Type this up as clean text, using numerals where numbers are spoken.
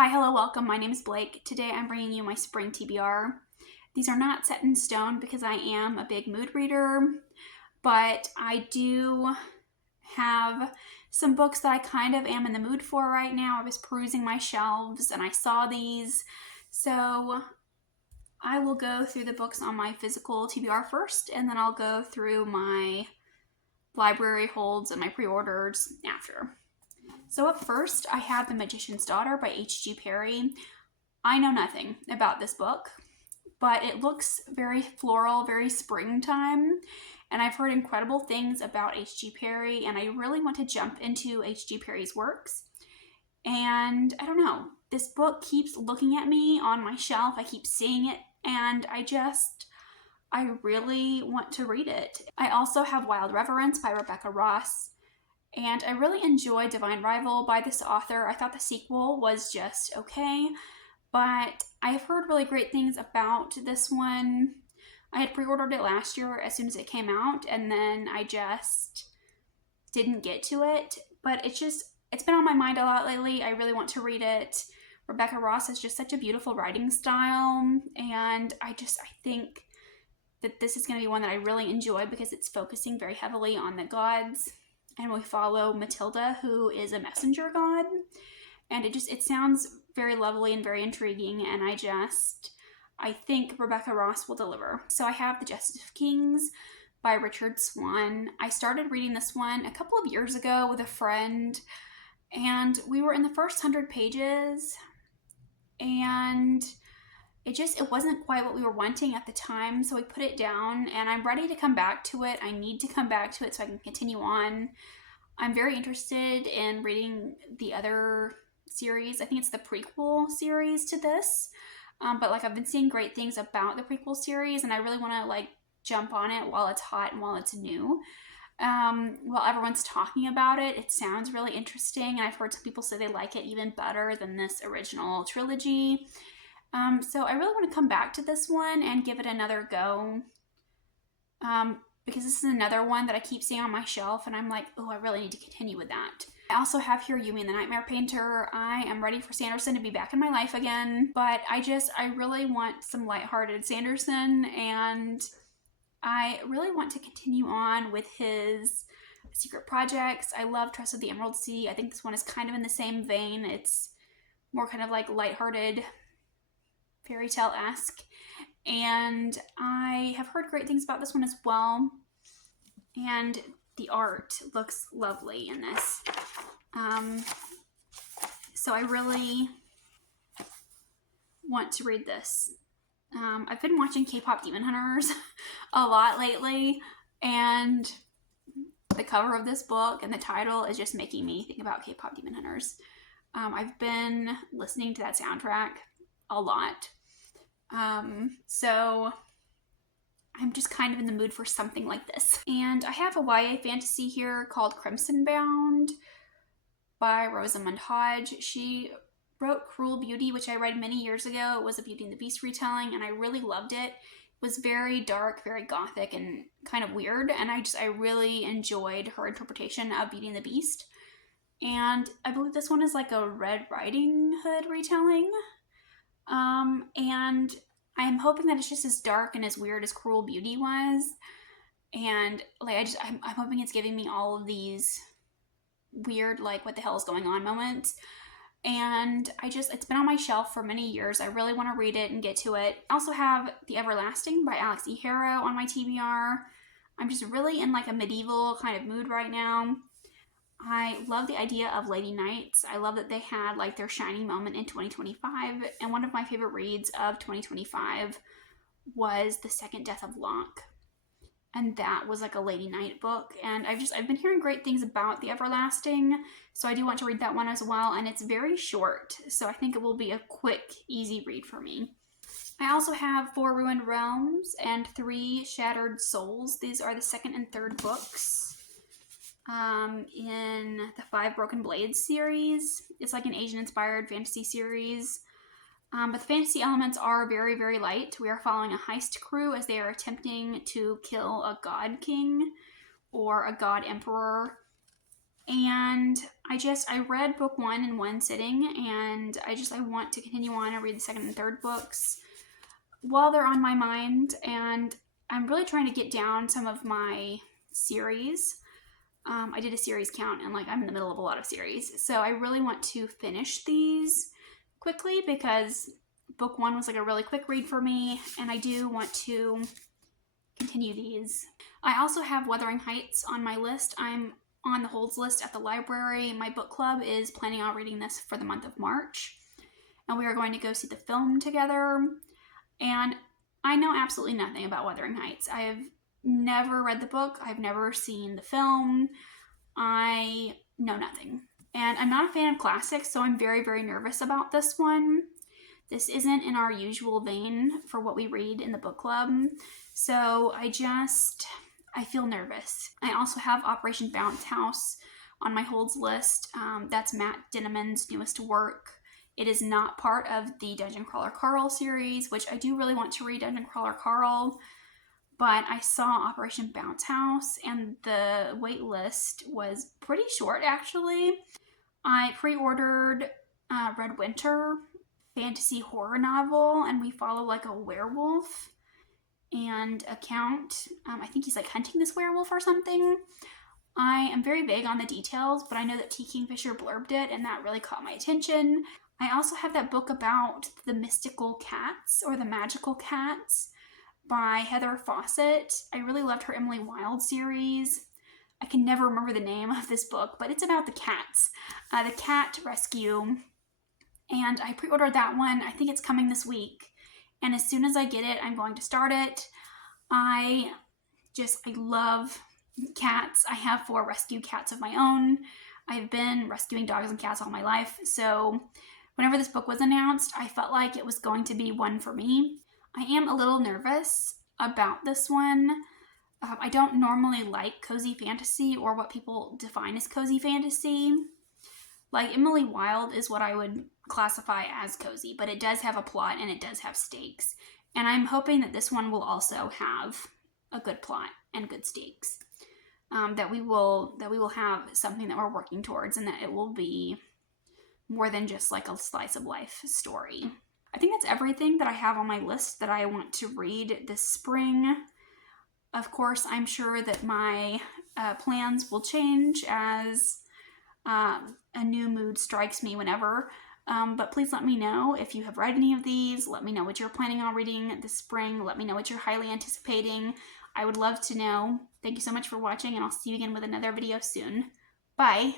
Hi, hello, welcome. My name is Blake. Today I'm bringing you my spring TBR. These are not set in stone because I am a big mood reader, but I do have some books that I kind of am in the mood for right now. I was perusing my shelves and I saw these, so I will go through the books on my physical TBR first, and then I'll go through my library holds and my pre-orders after. So up first, I have The Magician's Daughter by H.G. Perry. I know nothing about this book, but it looks very floral, very springtime, and I've heard incredible things about H.G. Perry, and I really want to jump into H.G. Perry's works. And I don't know, this book keeps looking at me on my shelf. I keep seeing it, and I really want to read it. I also have Wild Reverence by Rebecca Ross. And I really enjoyed Divine Rival by this author. I thought the sequel was just okay, but I have heard really great things about this one. I had pre-ordered it last year as soon as it came out, and then I just didn't get to it. But it's been on my mind a lot lately. I really want to read it. Rebecca Ross has just such a beautiful writing style, and I think that this is going to be one that I really enjoy because it's focusing very heavily on the gods. And we follow Matilda, who is a messenger god. And it sounds very lovely and very intriguing. And I think Rebecca Ross will deliver. So I have The Justice of Kings by Richard Swan. I started reading this one a couple of years ago with a friend. And we were in the first 100 pages. And it wasn't quite what we were wanting at the time, so we put it down, and I'm ready to come back to it. I need to come back to it so I can continue on. I'm very interested in reading the other series. I think it's the prequel series to this, but I've been seeing great things about the prequel series, and I really want to jump on it while it's hot and while it's new. While everyone's talking about it, it sounds really interesting, and I've heard some people say they like it even better than this original trilogy. So I really want to come back to this one and give it another go, because this is another one that I keep seeing on my shelf, and I'm like, oh, I really need to continue with that. I also have here Yumi and the Nightmare Painter. I am ready for Sanderson to be back in my life again, but I really want some lighthearted Sanderson, and I really want to continue on with his secret projects. I love Trust of the Emerald Sea. I think this one is kind of in the same vein. It's more kind of lighthearted, fairy tale-esque, and I have heard great things about this one as well, and the art looks lovely in this. So I really want to read this. I've been watching K-pop Demon Hunters a lot lately, and the cover of this book and the title is just making me think about K-pop Demon Hunters. I've been listening to that soundtrack a lot. So I'm just kind of in the mood for something like this. And I have a YA fantasy here called Crimson Bound by Rosamund Hodge. She wrote Cruel Beauty, which I read many years ago. It was a Beauty and the Beast retelling, and I really loved it. It was very dark, very gothic, and kind of weird, and I really enjoyed her interpretation of Beauty and the Beast. And I believe this one is a Red Riding Hood retelling. And I'm hoping that it's just as dark and as weird as Cruel Beauty was. And I'm hoping it's giving me all of these weird, what the hell is going on moments. And it's been on my shelf for many years. I really want to read it and get to it. I also have The Everlasting by Alex E. Harrow on my TBR. I'm just really in a medieval kind of mood right now. I love the idea of Lady Knights. I love that they had their shining moment in 2025, and one of my favorite reads of 2025 was The Second Death of Locke, and that was a Lady Knight book, and I've been hearing great things about The Everlasting, so I do want to read that one as well, and it's very short, so I think it will be a quick, easy read for me. I also have 4 Ruined Realms and 3 Shattered Souls. These are the second and third books in the 5 Broken Blades series. It's an Asian-inspired fantasy series. But the fantasy elements are very, very light. We are following a heist crew as they are attempting to kill a god king or a god emperor. And I read book 1 in one sitting, and I want to continue on and read the second and third books while they're on my mind. And I'm really trying to get down some of my series. I did a series count, and I'm in the middle of a lot of series. So I really want to finish these quickly because book 1 was a really quick read for me, and I do want to continue these. I also have Wuthering Heights on my list. I'm on the holds list at the library. My book club is planning on reading this for the month of March, and we are going to go see the film together. And I know absolutely nothing about Wuthering Heights. I have never read the book. I've never seen the film. I know nothing. And I'm not a fan of classics, so I'm very, very nervous about this one. This isn't in our usual vein for what we read in the book club. So I feel nervous. I also have Operation Bounce House on my holds list. That's Matt Dinniman's newest work. It is not part of the Dungeon Crawler Carl series, which I do really want to read Dungeon Crawler Carl, but I saw Operation Bounce House and the wait list was pretty short, actually. I pre-ordered Red Winter, fantasy horror novel, and we follow a werewolf and a count. I think he's hunting this werewolf or something. I am very vague on the details, but I know that T. Kingfisher blurbed it, and that really caught my attention. I also have that book about the mystical cats, or the magical cats, by Heather Fawcett. I really loved her Emily Wilde series. I can never remember the name of this book, but it's about the cats, the cat rescue. And I pre-ordered that one. I think it's coming this week. And as soon as I get it, I'm going to start it. I love cats. I have 4 rescue cats of my own. I've been rescuing dogs and cats all my life. So whenever this book was announced, I felt like it was going to be one for me. I am a little nervous about this one. I don't normally like cozy fantasy or what people define as cozy fantasy. Emily Wilde is what I would classify as cozy, but it does have a plot and it does have stakes. And I'm hoping that this one will also have a good plot and good stakes. That we will have something that we're working towards, and that it will be more than just a slice of life story. I think that's everything that I have on my list that I want to read this spring. Of course, I'm sure that my plans will change as a new mood strikes me whenever. But please let me know if you have read any of these. Let me know what you're planning on reading this spring. Let me know what you're highly anticipating. I would love to know. Thank you so much for watching, and I'll see you again with another video soon. Bye!